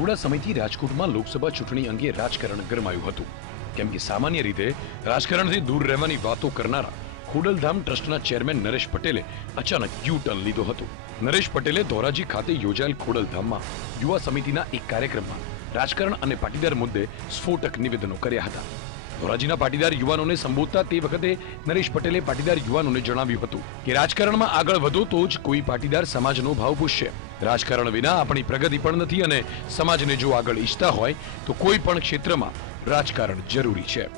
થોડા સમયથી રાજકોટમાં લોકસભા ચૂંટણી અંગે રાજકારણ ગરમાયું હતું, કેમ કે સામાન્ય રીતે રાજકારણથી દૂર રહેવાની વાતો કરનારા ખોડલધામ ટ્રસ્ટના ચેરમેન નરેશ પટેલે અચાનક યુ ટર્ન લીધો હતો. નરેશ પટેલે ધોરાજી ખાતે યોજાયેલ ખોડલધામમાં યુવા સમિતિના એક કાર્યક્રમમાં રાજકારણ અને પાટીદાર મુદ્દે સ્ફોટક નિવેદનો કર્યા હતા. ધોરાજીના પાટીદાર યુવાનોને સંબોધતા તે વખતે નરેશ પટેલે પાટીદાર યુવાનોને જણાવ્યું હતું કે રાજકારણમાં આગળ વધો તો જ કોઈ પાટીદાર સમાજનો ભાવ પૂછશે. રાજકારણ વિના આપણી પ્રગતિ પણ નથી અને સમાજને જો આગળ ઈચ્છતા હોય તો કોઈ પણ ક્ષેત્રમાં રાજકારણ જરૂરી છે.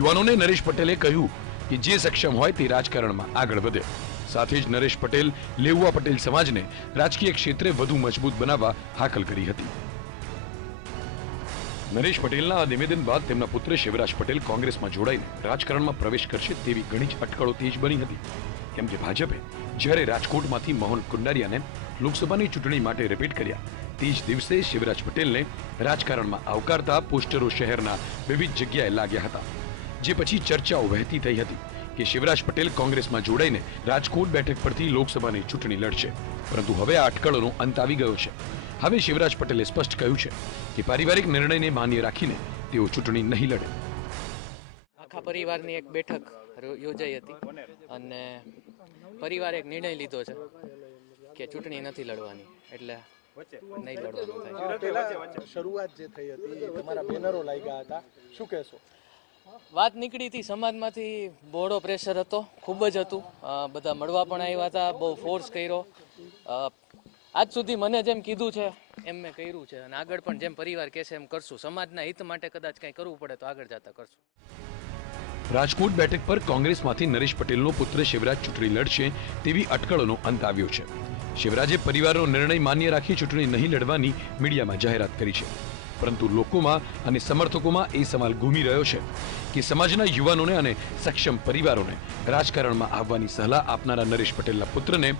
યુવાનોને નરેશ પટેલે કહ્યું કે જે સક્ષમ હોય તે રાજકારણમાં આગળ વધે. સાથે જ નરેશ પટેલ લેઉવા પટેલ સમાજને રાજકીય ક્ષેત્રે વધુ મજબૂત બનાવવા હાકલ કરી હતી. નરેશ પટેલના આ નિવેદન બાદ તેમના પુત્ર શિવરાજ પટેલ કોંગ્રેસમાં જોડાઈને રાજકારણમાં પ્રવેશ કરશે તેવી ઘણી જ અટકળો તેજ બની હતી, કેમ કે ભાજપે જ્યારે રાજકોટમાંથી મોહન કુંડારિયાને લોકસભાની ચૂંટણી માટે રિપીટ કર્યા તે જ દિવસે શિવરાજ પટેલને રાજકારણમાં આવકારતા પોસ્ટરો શહેરના વિવિધ જગ્યાએ લાગ્યા હતા, જે પછી ચર્ચાઓ વહેતી થઈ હતી કે શિવરાજ પટેલ કોંગ્રેસમાં જોડાઈને રાજકોટ બેઠક પરથી લોકસભાની ચૂંટણી લડશે. પરંતુ હવે આ અટકળોનો અંત આવી ગયો છે. હવે શિવરાજ પટેલે સ્પષ્ટ કહ્યું છે કે પારિવારિક નિર્ણયને માન્ય રાખીને તેઓ ચૂંટણી નહીં લડે. આખા પરિવારની એક બેઠક યોજાઈ હતી અને પરિવારે એક નિર્ણય લીધો છે કે ચૂંટણી નથી લડવાની, એટલે નહીં લડવાનું થાય. શરૂઆત જે થઈ હતી તમારા બેનરો લાગ્યા હતા, શું કહેશો? વાત નીકળી હતી, સમાજમાંથી બહોળો પ્રેશર હતો, ખૂબ જ હતું. બધા મળવા પણ આવ્યા હતા, બહુ ફોર્સ કર્યો. આજ સુધી મને જેમ કીધું છે એમ મેં કર્યું છે અને આગળ પણ જેમ પરિવાર કહેશે એમ કરશું. સમાજના હિત માટે કદાચ કંઈ કરવું પડે તો આગળ જતા કરશું. રાજકોટ બેઠક પર કોંગ્રેસમાંથી નરેશ પટેલનો પુત્ર શિવરાજ ચૂંટણી લડશે તેવી અટકળોનો અંત આવ્યો છે. શિવરાજે પરિવારનો નિર્ણય માન્ય રાખી ચૂંટણી નહીં લડવાની મીડિયામાં જાહેરાત કરી છે. પરંતુ લોકોમાં અને સમર્થકોમાં એ સવાલ ઘૂમી રહ્યો છે કે સમાજના યુવાનોને અને સક્ષમ પરિવારોને રાજકારણમાં આવવાની સલાહ આપનારા નરેશ પટેલના પુત્રને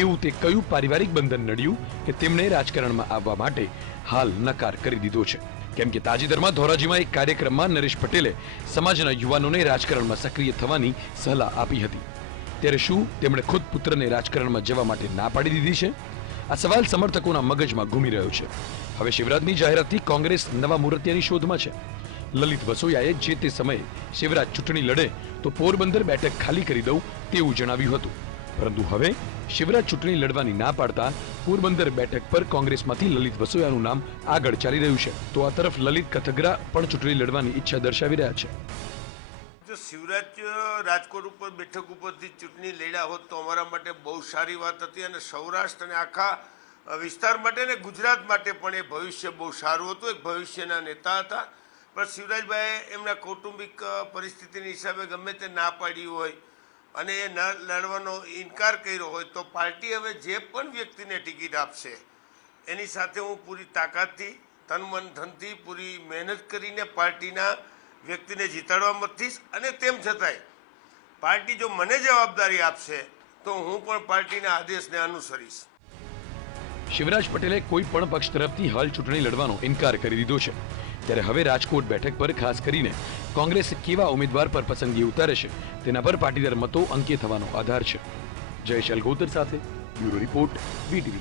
એવું તે કયું પારિવારિક બંધન નડ્યું કે તેમણે રાજકારણમાં આવવા માટે હાલ નકાર કરી દીધો છે. કેમ કે તાજેતરમાં ધોરાજીમાં એક કાર્યક્રમમાં નરેશ પટેલે સમાજના યુવાનોને રાજકારણમાં સક્રિય થવાની સલાહ આપી હતી. ત્યારે શું તેમણે ખુદ પુત્રને રાજકારણમાં જવા માટે ના પાડી દીધી છે? આ સવાલ સમર્થકોના મગજમાં ઘૂમી રહ્યો છે. હવે શિવરાજની જાહેરાતથી કોંગ્રેસ નવા મૂર્તિયાની શોધમાં છે. લલિત વસોયાએ જે તે સમયે શિવરાજ ચૂંટણી લડે તો પોરબંદર બેઠક ખાલી કરી દઉં તેવું જણાવ્યું હતું. પરંતુ હવે શિવરાજ ચૂંટણી લડવાની ના પાડતા પોરબંદર બેઠક પર કોંગ્રેસમાંથી લલિત વસોયાનું નામ આગળ ચાલી રહ્યું છે. તો આ તરફ લલિત કથગરા પણ ચૂંટણી લડવાની ઈચ્છા દર્શાવી રહ્યા છે. જો શિવરાજ રાજકોટ ઉપર બેઠક ઉપરથી ચૂંટણી લડ્યા હોત તો અમારા માટે બહુ સારી વાત હતી અને સૌરાષ્ટ્ર અને આખા વિસ્તાર માટે ને ગુજરાત માટે પણ એ ભવિષ્ય બહુ સારું હતું. એક ભવિષ્યના નેતા હતા, પણ શિવરાજભાઈએ એમના કૌટુંબિક પરિસ્થિતિની હિસાબે ગમે તે ના પાડી હોય અને એ ન લડવાનો ઇનકાર કર્યો હોય તો પાર્ટી હવે જે પણ વ્યક્તિને ટિકિટ આપશે એની સાથે હું પૂરી તાકાતથી તન મન ધનથી પૂરી મહેનત કરીને પાર્ટીના વ્યક્તિને જીતાડવા થઈશ. અને તેમ છતાંય પાર્ટી જો મને જવાબદારી આપશે તો હું પણ પાર્ટીના આદેશને અનુસરીશ. શિવરાજ પટેલે કોઈ પણ પક્ષ તરફથી હાલ ચૂંટણી લડવાનો ઇનકાર કરી દીધો છે. ત્યારે હવે રાજકોટ બેઠક પર ખાસ કરીને કોંગ્રેસ કેવા ઉમેદવાર પર પસંદગી ઉતારે છે તેના પર પાટીદાર મતો અંકે થવાનો આધાર છે. જયેશ અલગોતર સાથે બ્યુરો રિપોર્ટ, VTV.